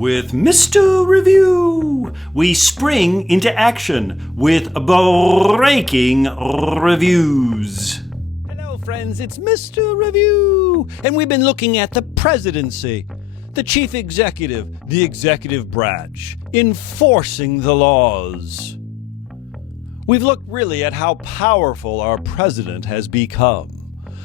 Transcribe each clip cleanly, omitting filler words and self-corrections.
With Mr. Review, we spring into action with breaking reviews. Hello, friends, it's Mr. Review, and we've been looking at the presidency, the chief executive, the executive branch, enforcing the laws. We've looked really at how powerful our president has become.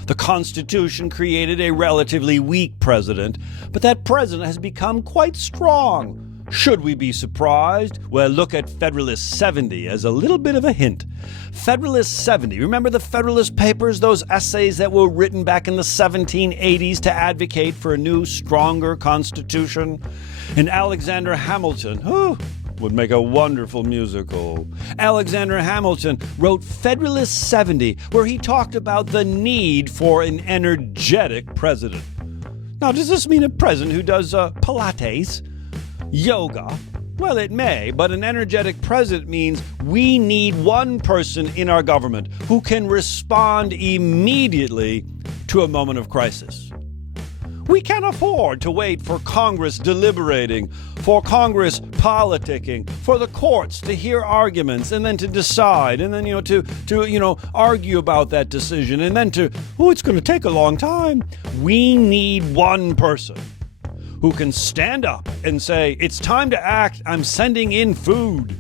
The Constitution created a relatively weak president, but that president has become quite strong. Should we be surprised? Well, look at Federalist 70 as a little bit of a hint. Federalist 70, remember the Federalist Papers, those essays that were written back in the 1780s to advocate for a new, stronger Constitution? And Alexander Hamilton, would make a wonderful musical. Alexander Hamilton wrote Federalist 70, where he talked about the need for an energetic president. Now, does this mean a president who does Pilates, yoga? Well, it may, but an energetic president means we need one person in our government who can respond immediately to a moment of crisis. We can't afford to wait for Congress deliberating, for Congress politicking, for the courts to hear arguments and then to decide, and then to argue about that decision, and then it's going to take a long time. We need one person who can stand up and say, it's time to act. I'm sending in food.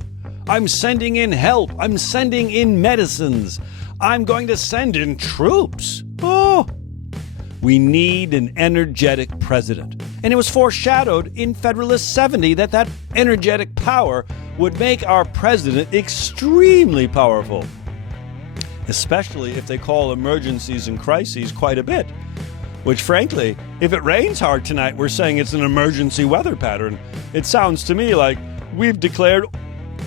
I'm sending in help. I'm sending in medicines. I'm going to send in troops. We need an energetic president. And it was foreshadowed in Federalist 70 that energetic power would make our president extremely powerful, especially if they call emergencies and crises quite a bit. Which, frankly, if it rains hard tonight, we're saying it's an emergency weather pattern. It sounds to me like we've declared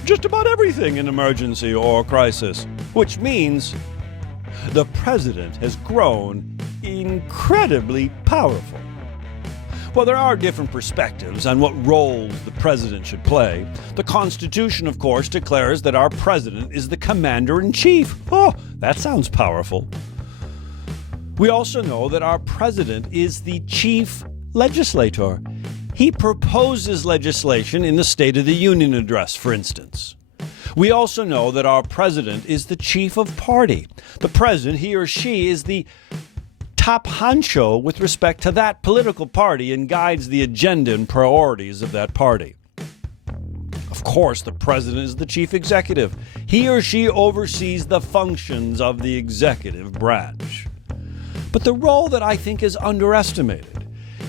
just about everything an emergency or crisis, which means the president has grown incredibly powerful. Well, there are different perspectives on what roles the president should play. The Constitution, of course, declares that our president is the commander-in-chief. That sounds powerful. We also know that our president is the chief legislator. He proposes legislation in the State of the Union address, for instance. We also know that our president is the chief of party. The president, he or she, is the top honcho with respect to that political party and guides the agenda and priorities of that party. Of course, the president is the chief executive. He or she oversees the functions of the executive branch. But the role that I think is underestimated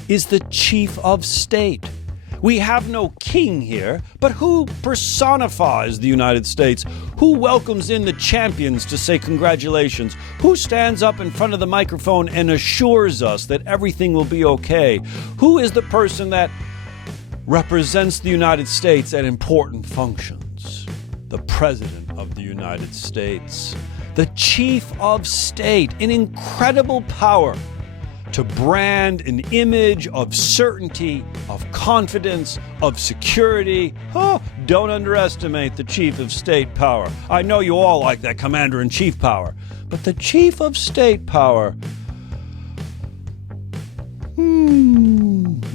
is the chief of state. We have no king here, but who personifies the United States? Who welcomes in the champions to say congratulations? Who stands up in front of the microphone and assures us that everything will be okay? Who is the person that represents the United States at important functions? The President of the United States. The Chief of State, an incredible power to brand an image of certainty, of confidence, of security. Don't underestimate the Chief of State power. I know you all like that Commander-in-Chief power, but the Chief of State power,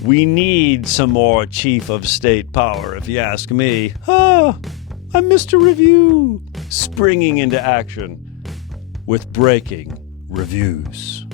we need some more Chief of State power, if you ask me. I'm Mr. Review, springing into action with breaking reviews.